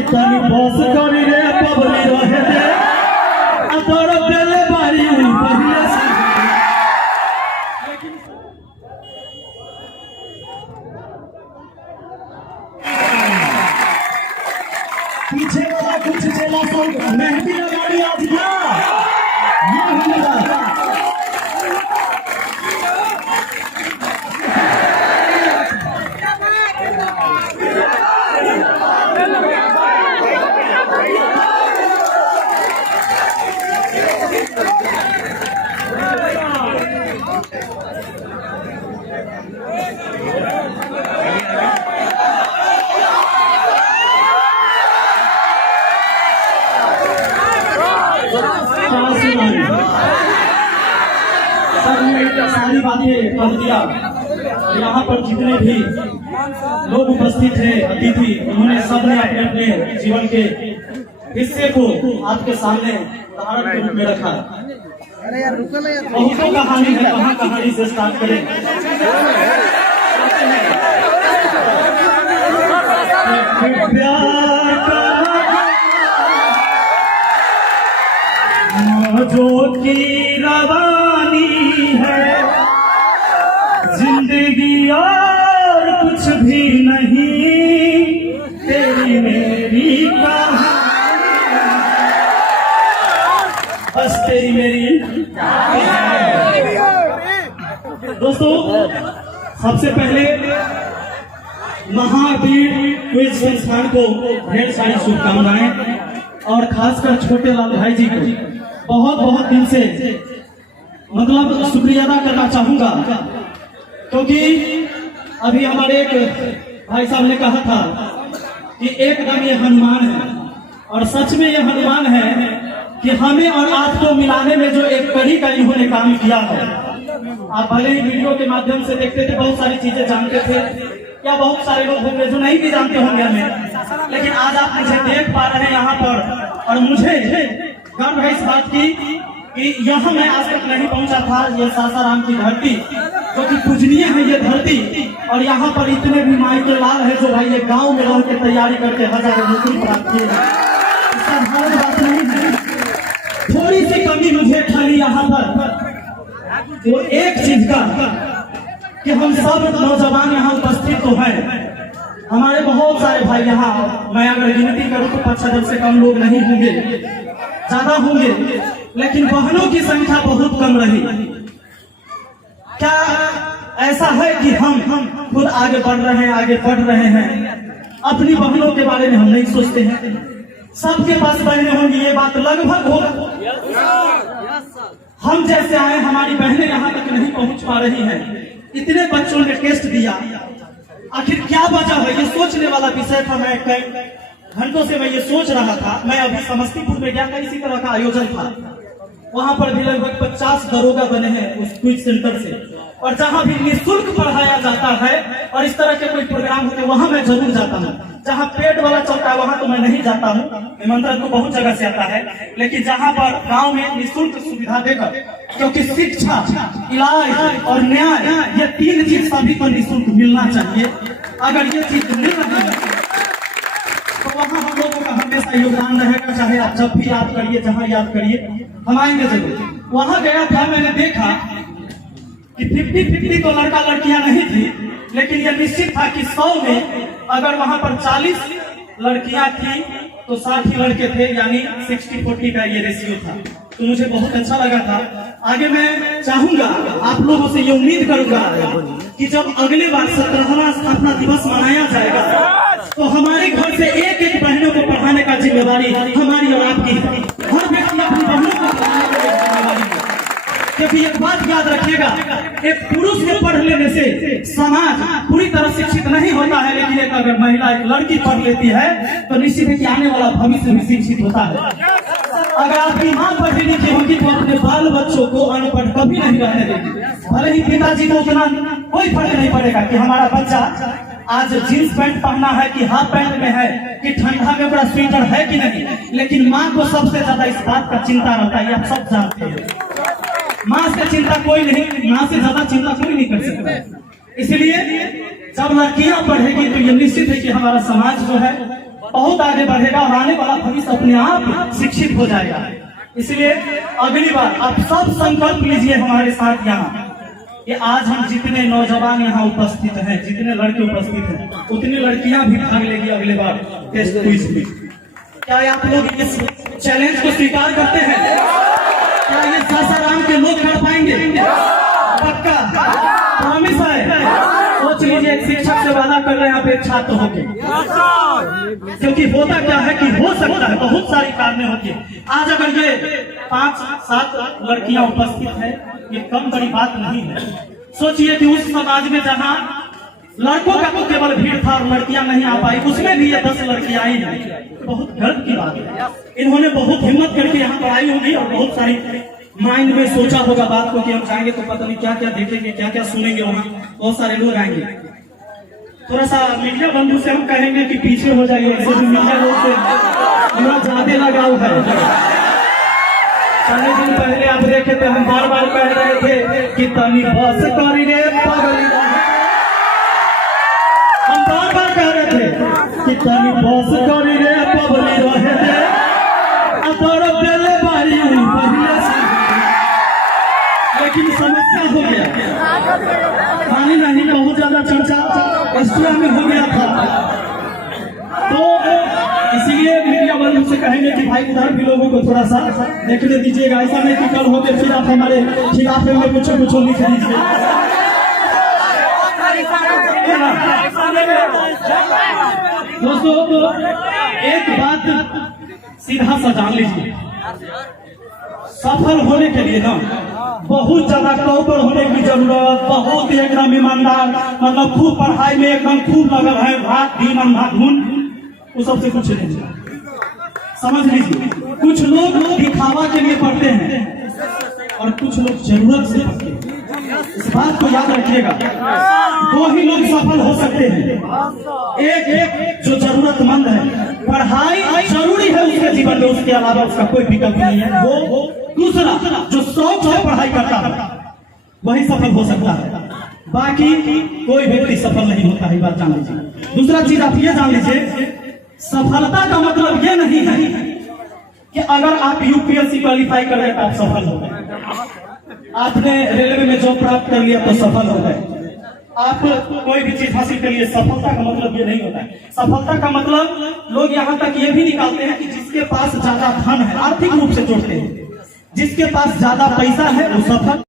कि तनी बस करी रे पबली रहे दे अतोर दिल बारी पहिले से पीछे वाला कुछ चला सब मेहंदी लगाड़ी आज ना ये हुआ सारी बातें कह दिया। यहाँ पर जितने भी लोग उपस्थित हैं अतिथि, उन्होंने सबने अपने अपने जीवन के हिस्से को आपके सामने उदाहरण के रूप में रखा। बहुतों कहानी है, कहाँ कहानी से स्टार्ट करें। जो की रवानी है जिंदगी और कुछ भी नहीं, तेरी मेरी कहानी बस तेरी मेरी। दोस्तों, सबसे पहले महावीर क्विज संस्थान को ढेर सारी शुभकामनाएं और खासकर छोटे लाल भाई जी को बहुत बहुत दिन से मतलब शुक्रिया अदा करना चाहूंगा, क्योंकि अभी हमारे एक भाई साहब ने कहा था कि एकदम ये हनुमान है, और सच में ये हनुमान है कि हमें और आपको मिलाने में जो एक कड़ी का इन्होंने काम किया है। आप भले ही वीडियो के माध्यम से देखते थे, बहुत सारी चीजें जानते थे, या बहुत सारे लोग होंगे जो नहीं भी जानते होंगे हमें, लेकिन आज आप मुझे देख पा रहे हैं यहाँ पर, और मुझे गर्व है इस बात की कि यहाँ मैं आज तक नहीं पहुँचा था। ये सासाराम की धरती जो कि पूजनीय है ये धरती, और यहाँ पर इतने भी माई के लाल है जो भाई ये गांव में रह के तैयारी करके हजारों नौकरी प्राप्त किए। बात नहीं है, थोड़ी सी कमी मुझे खाली यहाँ पर वो एक चीज का कि हम सब नौजवान यहाँ उपस्थित तो है, हमारे बहुत सारे भाई यहाँ, मैं अगर गिनती करूँ तो 5,000 से कम लोग नहीं होंगे, ज्यादा होंगे, लेकिन बहनों की संख्या बहुत कम रही। क्या ऐसा है कि हम खुद आगे बढ़ रहे हैं, अपनी बहनों के बारे में हम नहीं सोचते हैं? सबके पास बहनें होंगी, ये बात लगभग होगा। हम जैसे आए, हमारी बहनें यहाँ तक नहीं पहुंच पा रही हैं। इतने बच्चों ने टेस्ट दिया, आखिर क्या वजह है? ये सोचने वाला विषय था। मैं कई घंटों से मैं ये सोच रहा था। मैं अभी समस्तीपुर में गया था, इसी तरह का आयोजन था, वहां पर भी लगभग 50 दरोगा बने हैं उस क्विज सेंटर से, और जहां भी निःशुल्क पढ़ाया जाता है और इस तरह के कोई प्रोग्राम होते वहां मैं जरूर जाता हूँ। जहां पेड वाला चलता है वहां तो मैं नहीं जाता हूँ, निमंत्रण तो बहुत जगह से आता है, लेकिन जहां पर गांव में निःशुल्क सुविधा देकर, क्योंकि शिक्षा, इलाज और न्याय ये 3 चीज सभी को निःशुल्क मिलना चाहिए। अगर ये चीज मिल रही है तो वहाँ हम लोगों का हमेशा योगदान रहेगा, चाहे आप जब भी याद करिए, जहाँ याद करिए, हम आएंगे जरूर। वहाँ गया था, मैंने देखा कि 50-50 तो लड़का लड़कियां नहीं थी, लेकिन यह निश्चित था कि 100 में अगर वहाँ पर 40 लड़कियां थी तो 60 लड़के थे, यानी 60-40 का ये रेशियो था। तो मुझे बहुत अच्छा लगा था। आगे मैं चाहूंगा, आप लोगों से ये उम्मीद करूंगा कि जब अगले बार 17वां स्थापना दिवस मनाया जाएगा तो हमारे घर से एक बहनों को पढ़ाने का जिम्मेदारी हमारी और आपकी। हर व्यक्ति अपनी बहनों को पढ़ाने की जिम्मेदारी है, क्योंकि एक बात याद रखिएगा, एक पुरुष के पढ़ लेने से समाज पूरी तरह शिक्षित नहीं होता है, लेकिन एक अगर महिला, एक लड़की पढ़ लेती है तो निश्चित है कि आने वाला भविष्य भी शिक्षित होता है। अगर आपकी माँ पढ़ी लिखी होगी तो अपने बाल बच्चों को अनपढ़ कभी नहीं रहने देगी। भले ही पिताजी को उतना कोई फर्क नहीं पड़ेगा कि हमारा बच्चा आज जींस पैंट पहना है कि हाफ पैंट में है, कि ठंडा में बड़ा स्वेटर है कि नहीं, लेकिन माँ को सबसे ज्यादा इस बात का चिंता रहता है, आप सब जानते हैं। माँ से चिंता कोई नहीं, माँ से ज्यादा चिंता कोई नहीं कर सकता। इसलिए जब लड़कियां पढ़ेगी तो ये निश्चित है कि हमारा समाज जो है बहुत आगे बढ़ेगा और आने वाला भविष्य अपने आप शिक्षित हो जाएगा। इसलिए अगली बार आप सब संकल्प लीजिए हमारे साथ यहाँ कि आज हम जितने नौजवान यहाँ उपस्थित हैं, जितने लड़के उपस्थित हैं, उतनी लड़कियां भी भाग लेगी अगले बार टेस्ट क्विज में। क्या आप लोग इस चैलेंज को स्वीकार करते हैं? क्या ये सासाराम के लोग कर पाएंगे? पक्का प्रॉमिस है। सोच लीजिए, एक शिक्षक से वादा कर रहे हैं आप एक छात्र होके, क्योंकि होता क्या है कि हो सकता है बहुत सारी कारणें होती है। आज अगर ये 5-7 लड़कियां उपस्थित है, ये कम बड़ी बात नहीं है। सोचिए कि उस समाज में जहां लड़कों का तो केवल भीड़ था और लड़कियां नहीं आ पाई, उसमें भी ये 10 लड़कियां आई हैं, बहुत गर्व की बात है। इन्होंने बहुत हिम्मत करके यहाँ पर आई होगी और बहुत सारी माइंड में सोचा होगा बात को कि हम जाएंगे तो पता नहीं क्या क्या देखेंगे, क्या क्या सुनेंगे, वहाँ बहुत सारे लोग आएंगे। थोड़ा सा मीडिया बंधु से हम कहेंगे कि पीछे हो जाइए, ऐसे भी मीडिया लोग से थोड़ा ज्यादा लगाव है। चालीस दिन पहले आप देखे थे, हम बार बार कह रहे थे कि तनी बस करी रे पगली, हम बार बार कह रहे थे कि तनी बस करी रे पगली रहे थे, लेकिन समस्या हो गया। पानी नहीं, बहुत ज्यादा चर्चा एस्ट्रा में हो गया था, तो इसीलिए मीडिया बंधु से कहेंगे कि भाई उधर भी लोगों को थोड़ा सा देखने दीजिएगा। ऐसा नहीं कि कल होते फिर आप हमारे खिलाफ में कुछ लिख दीजिए। दोस्तों, एक बात सीधा सा जान लीजिए, सफल होने के लिए ना बहुत ज्यादा टॉपर होने की जरूरत, बहुत एकदम ईमानदार, मतलब खूब पढ़ाई में एकदम खूब लगल है, भात दिन अंधाधुन, वो सबसे कुछ नहीं। समझ लीजिए, कुछ लोग दिखावा के लिए पढ़ते हैं और कुछ लोग जरूरत से पढ़ते हैं। इस बात को याद रखिएगा, दो ही लोग सफल हो सकते हैं। एक जो जरूरतमंद है, पढ़ाई जरूरी है उसके जीवन में, उसके अलावा उसका कोई विकल्प नहीं है। वो दूसरा जो शौक है पढ़ाई करता है, वही सफल हो सकता है, बाकी कोई व्यक्ति सफल नहीं होता है, बात जान लीजिए। दूसरा चीज आप ये जान लीजिए, सफलता का मतलब ये नहीं है कि अगर आप यूपीएससी क्वालिफाई कर रहे तो आप सफल हो गए, आपने रेलवे में जॉब प्राप्त कर लिया तो सफल हो गए, आप कोई भी चीज हासिल करिए, सफलता का मतलब ये नहीं होता है। सफलता का मतलब लोग यहाँ तक ये भी निकालते हैं कि जिसके पास ज्यादा धन है, आर्थिक रूप से जोड़ते हैं, जिसके पास ज्यादा पैसा है वो सफल